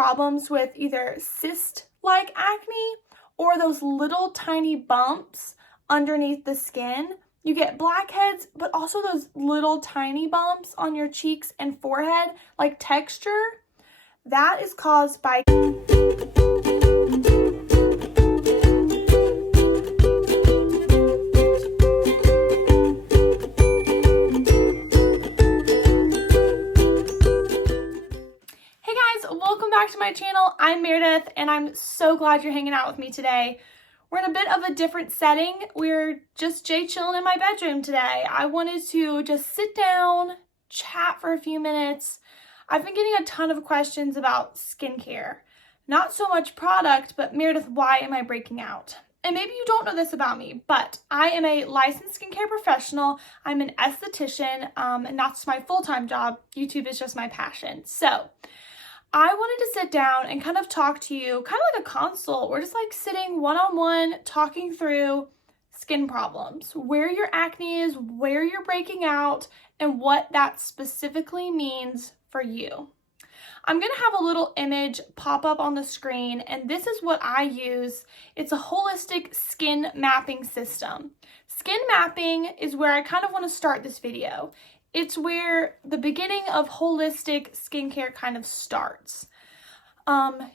problems with either cyst-like acne or those little tiny bumps underneath the skin. You get blackheads, but also those little tiny bumps on your cheeks and forehead, like texture. That is caused by welcome back to my channel. I'm Meredith and I'm so glad you're hanging out with me today. We're in a bit of a different setting. We're just chilling in my bedroom today. I wanted to just sit down, chat for a few minutes. I've been getting a ton of questions about skincare. Not so much product, but Meredith, why am I breaking out? And maybe you don't know this about me, but I am a licensed skincare professional. I'm an esthetician, and that's my full-time job. YouTube is just my passion. So I wanted to sit down and kind of talk to you, kind of like a consult. We're just like sitting one-on-one, talking through skin problems, where your acne is, where you're breaking out, and what that specifically means for you. I'm going to have a little image pop up on the screen, and this is what I use. It's a holistic skin mapping system. Skin mapping is where I kind of want to start this video. It's where the beginning of holistic skincare kind of starts.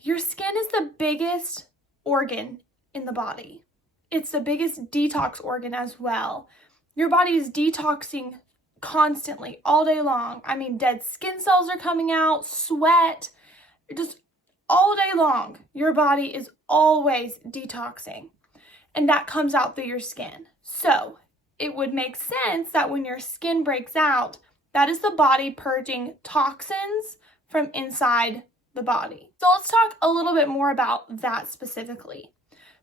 Your skin is the biggest organ in the body. It's the biggest detox organ as well. Your body is detoxing constantly, all day long. I mean, dead skin cells are coming out, sweat, just all day long. Your body is always detoxing, and that comes out through your skin. So it would make sense that when your skin breaks out, that is the body purging toxins from inside the body. So let's talk a little bit more about that specifically.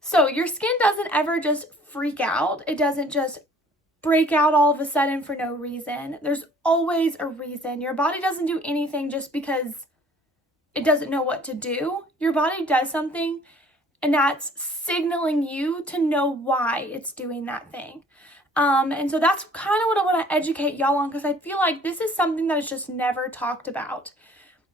So your skin doesn't ever just freak out. It doesn't just break out all of a sudden for no reason. There's always a reason. Your body doesn't do anything just because it doesn't know what to do. Your body does something, and that's signaling you to know why it's doing that thing. And so that's kind of what I want to educate y'all on, because I feel like this is something that is just never talked about.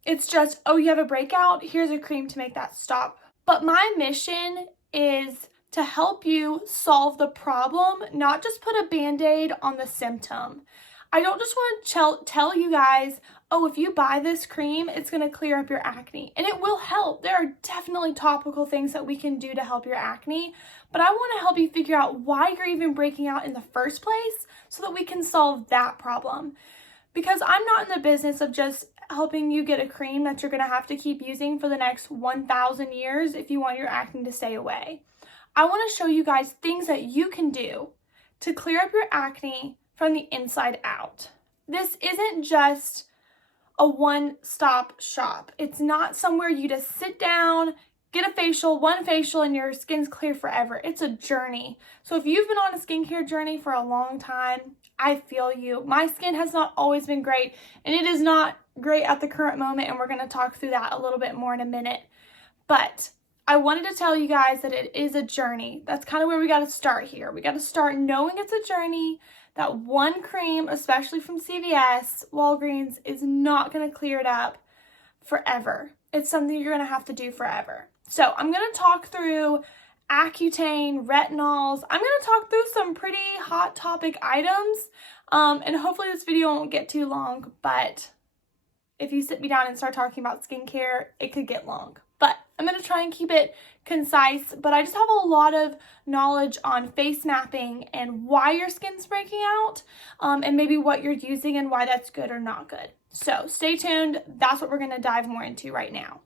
It's just, oh, you have a breakout, here's a cream to make that stop. But my mission is to help you solve the problem, not just put a band-aid on the symptom. I don't just want to tell you guys, oh, if you buy this cream, it's going to clear up your acne. And it will help. There are definitely topical things that we can do to help your acne. But I want to help you figure out why you're even breaking out in the first place so that we can solve that problem. Because I'm not in the business of just helping you get a cream that you're going to have to keep using for the next 1,000 years if you want your acne to stay away. I want to show you guys things that you can do to clear up your acne from the inside out. This isn't just a one-stop shop. It's not somewhere you just sit down, get a facial, one facial, and your skin's clear forever. It's a journey. So if you've been on a skincare journey for a long time, I feel you. My skin has not always been great, and it is not great at the current moment, and we're going to talk through that a little bit more in a minute. But I wanted to tell you guys that it is a journey. That's kind of where we got to start here. We got to start knowing it's a journey, that one cream, especially from CVS, Walgreens, is not going to clear it up forever. It's something you're going to have to do forever. So I'm going to talk through Accutane, retinols. I'm going to talk through some pretty hot topic items, and hopefully this video won't get too long, but if you sit me down and start talking about skincare, it could get long. But I'm going to try and keep it concise, but I just have a lot of knowledge on face mapping and why your skin's breaking out, and maybe what you're using and why that's good or not good. So stay tuned. That's what we're going to dive more into right now.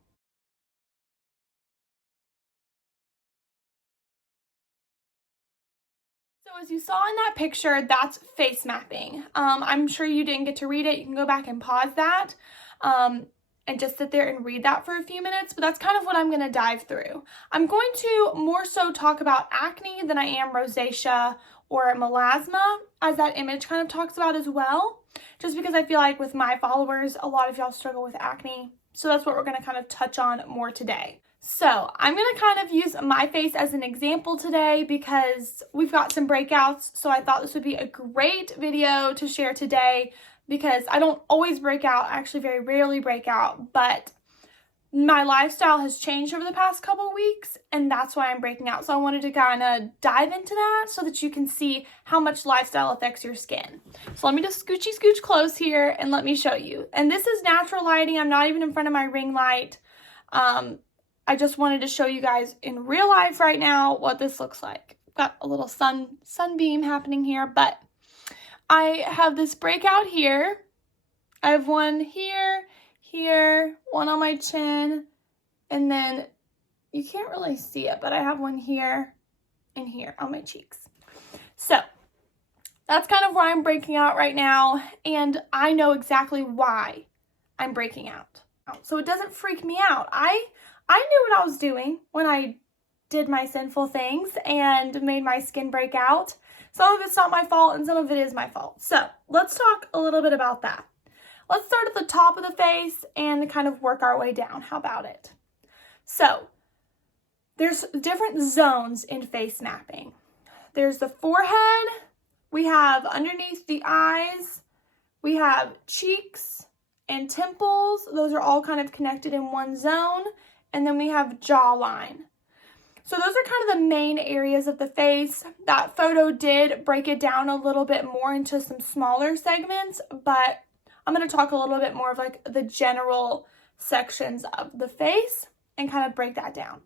So as you saw in that picture, that's face mapping. I'm sure you didn't get to read it. You can go back and pause that. And just sit there and read that for a few minutes, but that's kind of what I'm going to dive through. I'm going to more so talk about acne than I am rosacea or melasma, as that image kind of talks about as well, just because I feel like with my followers, a lot of y'all struggle with acne. So that's what we're going to kind of touch on more today. So I'm going to kind of use my face as an example today because we've got some breakouts. So I thought this would be a great video to share today because I don't always break out. I actually very rarely break out, but my lifestyle has changed over the past couple weeks, and that's why I'm breaking out. So I wanted to kind of dive into that so that you can see how much lifestyle affects your skin. So let me just scooch close here and let me show you. And this is natural lighting. I'm not even in front of my ring light. I just wanted to show you guys in real life right now what this looks like. Got a little sunbeam happening here, but I have this breakout here. I have one here, one on my chin, and then you can't really see it, but I have one here and here on my cheeks. So that's kind of why I'm breaking out right now, and I know exactly why I'm breaking out. So it doesn't freak me out. I knew what I was doing when I did my sinful things and made my skin break out. Some of it's not my fault and some of it is my fault. So let's talk a little bit about that. Let's start at the top of the face and kind of work our way down. How about it? So there's different zones in face mapping. There's the forehead, we have underneath the eyes, we have cheeks and temples. Those are all kind of connected in one zone. And then we have jawline. So those are kind of the main areas of the face. That photo did break it down a little bit more into some smaller segments, but I'm going to talk a little bit more of like the general sections of the face and kind of break that down.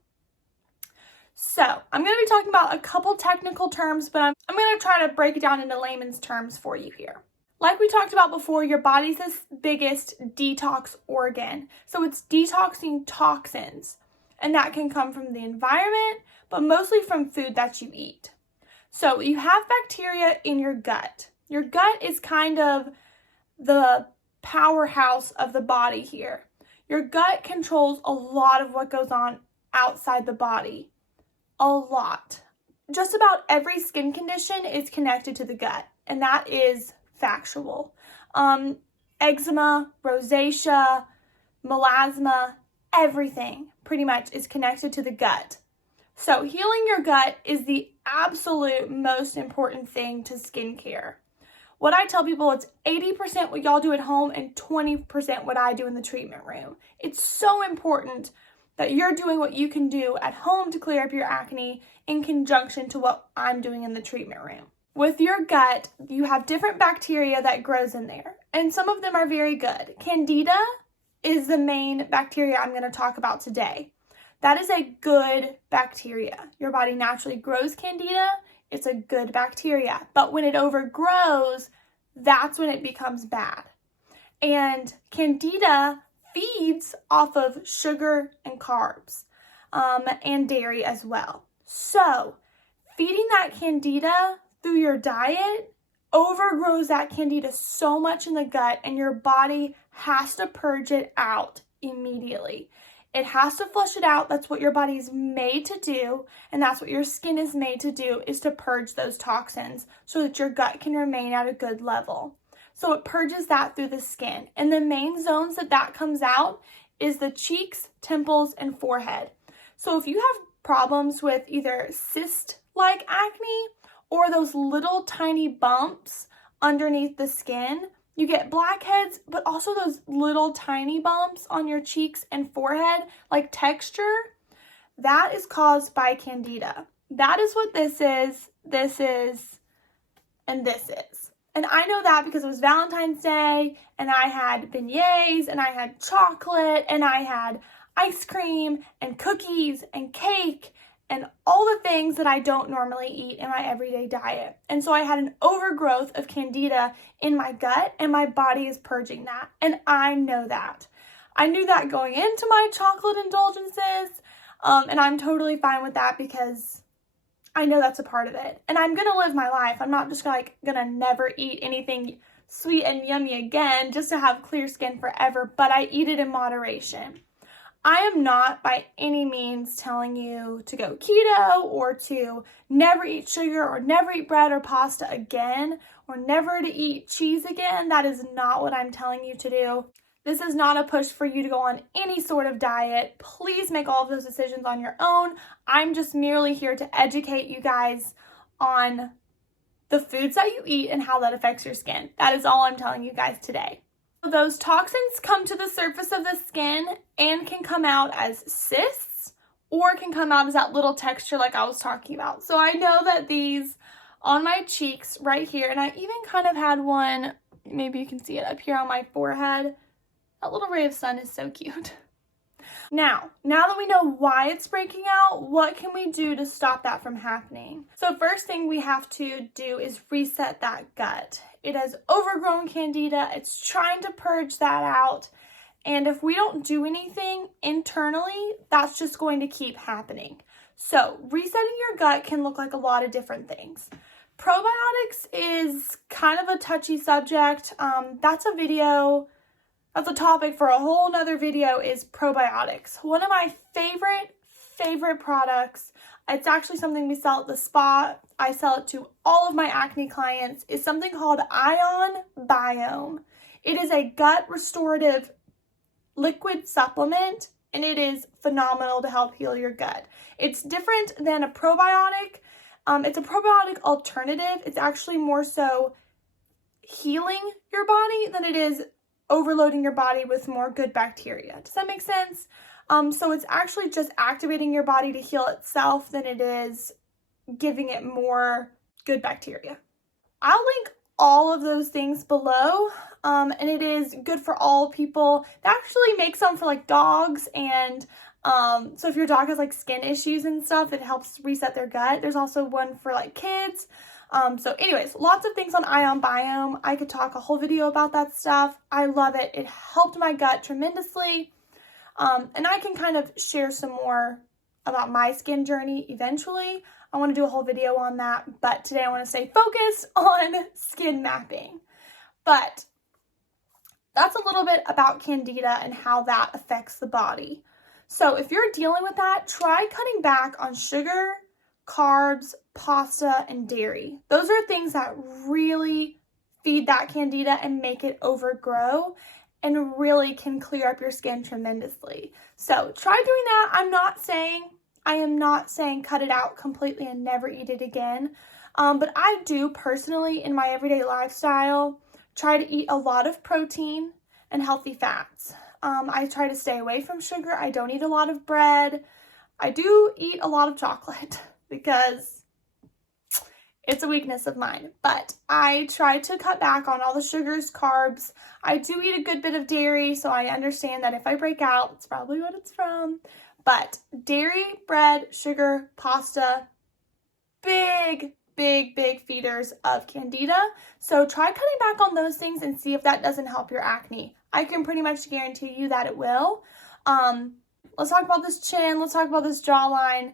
So I'm going to be talking about a couple technical terms, but I'm going to try to break it down into layman's terms for you here. Like we talked about before, your body's the biggest detox organ. So it's detoxing toxins, and that can come from the environment, but mostly from food that you eat. So you have bacteria in your gut. Your gut is kind of the powerhouse of the body here. Your gut controls a lot of what goes on outside the body. A lot. Just about every skin condition is connected to the gut, and that is factual. Eczema, rosacea, melasma, everything pretty much is connected to the gut. So healing your gut is the absolute most important thing to skincare. What I tell people, it's 80% what y'all do at home and 20% what I do in the treatment room. It's so important that you're doing what you can do at home to clear up your acne in conjunction to what I'm doing in the treatment room. With your gut, you have different bacteria that grows in there, and some of them are very good. Candida is the main bacteria I'm going to talk about today. That is a good bacteria. Your body naturally grows Candida. It's a good bacteria. But when it overgrows, that's when it becomes bad. And Candida feeds off of sugar and carbs, and dairy as well. So feeding that Candida through your diet overgrows that Candida so much in the gut, and your body has to purge it out immediately. It has to flush it out. That's what your body's made to do, and that's what your skin is made to do, is to purge those toxins so that your gut can remain at a good level. So it purges that through the skin. And the main zones that comes out is the cheeks, temples, and forehead. So if you have problems with either cyst-like acne or those little tiny bumps underneath the skin, you get blackheads, but also those little tiny bumps on your cheeks and forehead, like texture, that is caused by Candida. That is what this is, and this is. And I know that because it was Valentine's Day, and I had beignets, and I had chocolate, and I had ice cream, and cookies, and cake, and all the things that I don't normally eat in my everyday diet. And so I had an overgrowth of Candida in my gut, and my body is purging that. And I know that. I knew that going into my chocolate indulgences, and I'm totally fine with that because I know that's a part of it. And I'm going to live my life. I'm not just gonna never eat anything sweet and yummy again just to have clear skin forever, but I eat it in moderation. I am not by any means telling you to go keto or to never eat sugar or never eat bread or pasta again or never to eat cheese again. That is not what I'm telling you to do. This is not a push for you to go on any sort of diet. Please make all of those decisions on your own. I'm just merely here to educate you guys on the foods that you eat and how that affects your skin. That is all I'm telling you guys today. Those toxins come to the surface of the skin and can come out as cysts or can come out as that little texture like I was talking about. So I know that these on my cheeks right here, and I even kind of had one, maybe you can see it up here on my forehead. That little ray of sun is so cute. Now that we know why it's breaking out, what can we do to stop that from happening? So first thing we have to do is reset that gut. It has overgrown candida. It's trying to purge that out. And if we don't do anything internally, that's just going to keep happening. So resetting your gut can look like a lot of different things. Probiotics is kind of a touchy subject. That's a topic for a whole nother video, is probiotics. One of my favorite products, it's actually something we sell at the spa. I sell it to all of my acne clients, is something called BIOME. It is a gut restorative liquid supplement, and it is phenomenal to help heal your gut. It's different than a probiotic. It's a probiotic alternative. It's actually more so healing your body than it is overloading your body with more good bacteria. Does that make sense? So it's actually just activating your body to heal itself than it is giving it more good bacteria. I'll link all of those things below, and it is good for all people. They actually make some for like dogs, and so if your dog has like skin issues and stuff, it helps reset their gut. There's also one for like kids. So anyways, lots of things on BIOME. I could talk a whole video about that stuff. I love it. It helped my gut tremendously. And I can kind of share some more about my skin journey eventually. I want to do a whole video on that, but today I want to stay focused on skin mapping. But that's a little bit about candida and how that affects the body. So if you're dealing with that, try cutting back on sugar, carbs, pasta, and dairy. Those are things that really feed that candida and make it overgrow and really can clear up your skin tremendously. So try doing that. I am not saying cut it out completely and never eat it again. But I do personally, in my everyday lifestyle, try to eat a lot of protein and healthy fats. I try to stay away from sugar. I don't eat a lot of bread. I do eat a lot of chocolate because it's a weakness of mine, but I try to cut back on all the sugars, carbs. I do eat a good bit of dairy, so I understand that if I break out, it's probably what it's from. But dairy, bread, sugar, pasta, big feeders of candida. So try cutting back on those things and see if that doesn't help your acne. I can pretty much guarantee you that it will. Let's talk about this chin. Let's talk about this jawline.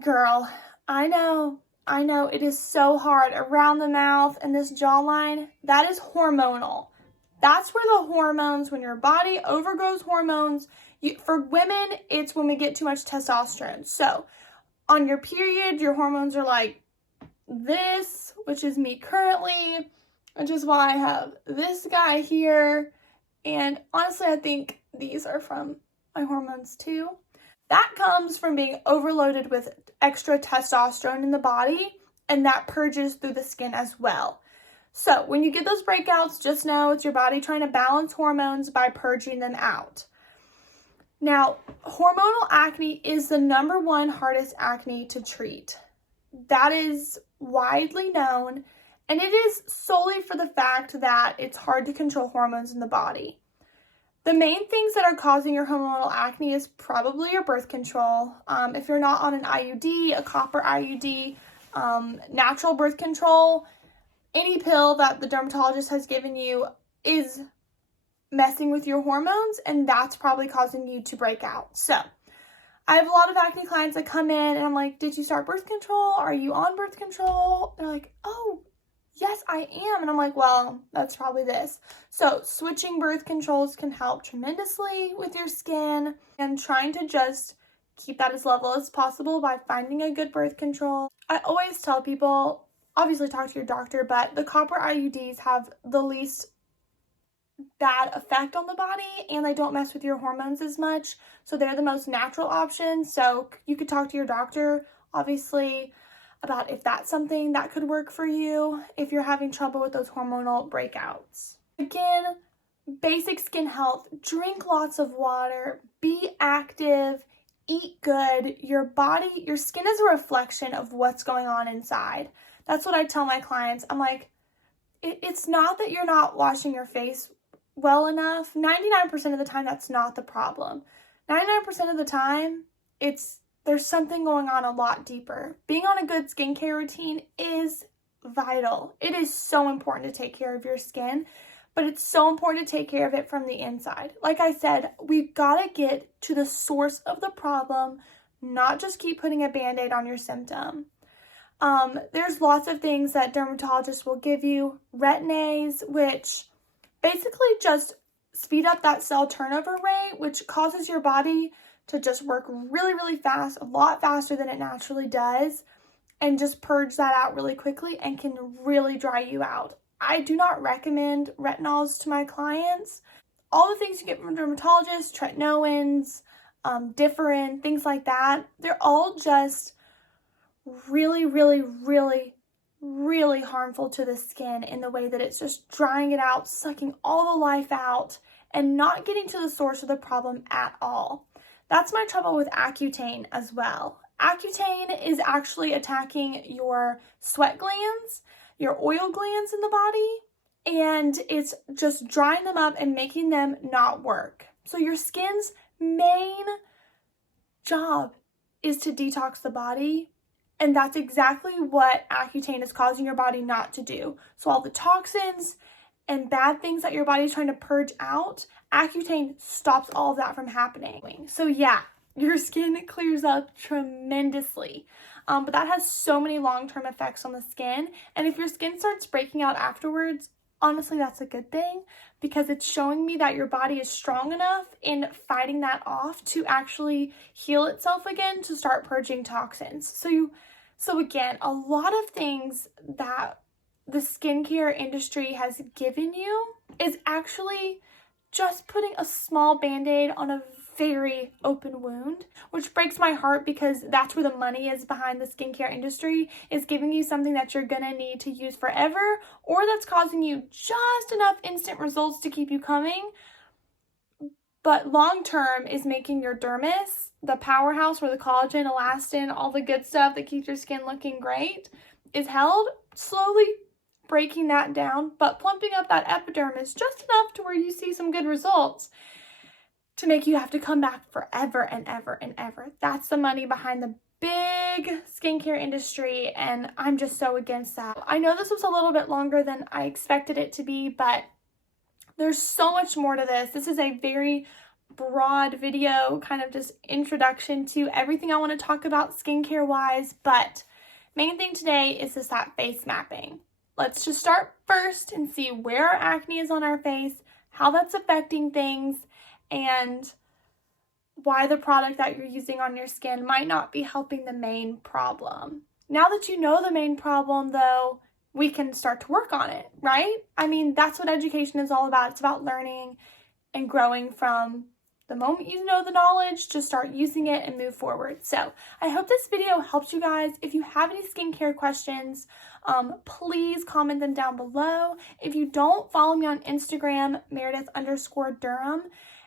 Girl, I know it is so hard around the mouth and this jawline. That is hormonal. That's where the hormones, when your body overgrows hormones, for women, it's when we get too much testosterone. So on your period, your hormones are like this, which is me currently, which is why I have this guy here. And honestly, I think these are from my hormones too. That comes from being overloaded with extra testosterone in the body, and that purges through the skin as well. So when you get those breakouts, just know it's your body trying to balance hormones by purging them out. Now, hormonal acne is the #1 hardest acne to treat. That is widely known, and it is solely for the fact that it's hard to control hormones in the body. The main things that are causing your hormonal acne is probably your birth control. If you're not on an IUD, a copper IUD, natural birth control, any pill that the dermatologist has given you is messing with your hormones, and that's probably causing you to break out. So I have a lot of acne clients that come in and I'm like, did you start birth control? Are you on birth control? They're like, oh, yes, I am. And I'm like, well, that's probably this. So switching birth controls can help tremendously with your skin, and trying to just keep that as level as possible by finding a good birth control. I always tell people, obviously talk to your doctor, but the copper IUDs have the least bad effect on the body, and they don't mess with your hormones as much. So they're the most natural option. So you could talk to your doctor, obviously, about if that's something that could work for you if you're having trouble with those hormonal breakouts. Again, basic skin health, drink lots of water, be active, eat good. Your skin is a reflection of what's going on inside. That's what I tell my clients. I'm like, it's not that you're not washing your face well enough. 99% of the time, that's not the problem. 99% of the time, there's something going on a lot deeper. Being on a good skincare routine is vital. It is so important to take care of your skin, but it's so important to take care of it from the inside. Like I said, we've got to get to the source of the problem, not just keep putting a Band-Aid on your symptom. There's lots of things that dermatologists will give you. Retin-A's, which basically just speed up that cell turnover rate, which causes your body to just work really, really fast, a lot faster than it naturally does, and just purge that out really quickly and can really dry you out. I do not recommend retinols to my clients. All the things you get from dermatologists, tretinoins, differin, things like that, they're all just really, really, really, really harmful to the skin in the way that it's just drying it out, sucking all the life out, and not getting to the source of the problem at all. That's my trouble with Accutane as well. Accutane is actually attacking your sweat glands, your oil glands in the body, and it's just drying them up and making them not work. So your skin's main job is to detox the body, and that's exactly what Accutane is causing your body not to do. So all the toxins and bad things that your body's trying to purge out, Accutane stops all of that from happening. So yeah, your skin clears up tremendously. But that has so many long-term effects on the skin. And if your skin starts breaking out afterwards, honestly, that's a good thing, because it's showing me that your body is strong enough in fighting that off to actually heal itself again, to start purging toxins. So again, a lot of things that the skincare industry has given you is actually just putting a small Band-Aid on a very open wound, which breaks my heart, because that's where the money is behind the skincare industry, is giving you something that you're gonna need to use forever, or that's causing you just enough instant results to keep you coming, but long term is making your dermis, the powerhouse where the collagen, elastin, all the good stuff that keeps your skin looking great, is held, slowly breaking that down, but plumping up that epidermis just enough to where you see some good results, to make you have to come back forever and ever and ever. That's the money behind the big skincare industry, and I'm just so against that. I know this was a little bit longer than I expected it to be, but there's so much more to this. This is a very broad video, kind of just introduction to everything I want to talk about skincare wise, but main thing today is just that face mapping. Let's just start first and see where our acne is on our face, how that's affecting things, and why the product that you're using on your skin might not be helping the main problem. Now that you know the main problem, though, we can start to work on it, right? I mean, that's what education is all about. It's about learning and growing from the moment you know the knowledge to start using it and move forward. So I hope this video helps you guys. If you have any skincare questions, please comment them down below. If you don't, follow me on Instagram, Meredith_Durham,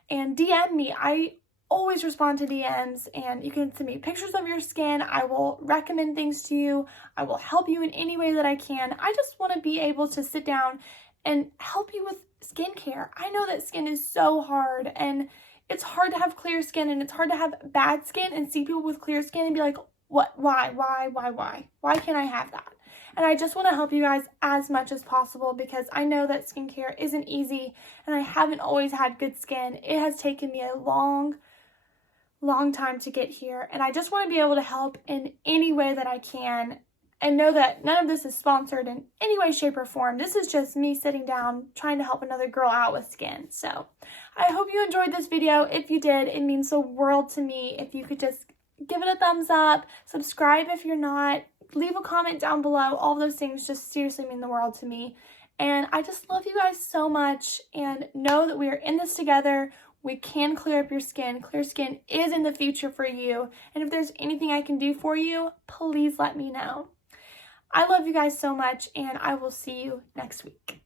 and DM me. I always respond to DMs, and you can send me pictures of your skin. I will recommend things to you. I will help you in any way that I can. I just want to be able to sit down and help you with skincare. I know that skin is so hard, and it's hard to have clear skin, and it's hard to have bad skin and see people with clear skin and be like, what, why can't I have that? And I just want to help you guys as much as possible, because I know that skincare isn't easy, and I haven't always had good skin. It has taken me a long time to get here, and I just want to be able to help in any way that I can, and know that none of this is sponsored in any way, shape, or form. This is just me sitting down trying to help another girl out with skin. So I hope you enjoyed this video. If you did, it means the world to me if you could just give it a thumbs up, subscribe if you're not, leave a comment down below. All those things just seriously mean the world to me. And I just love you guys so much, and know that we are in this together. We can clear up your skin. Clear skin is in the future for you. And if there's anything I can do for you, please let me know. I love you guys so much, and I will see you next week.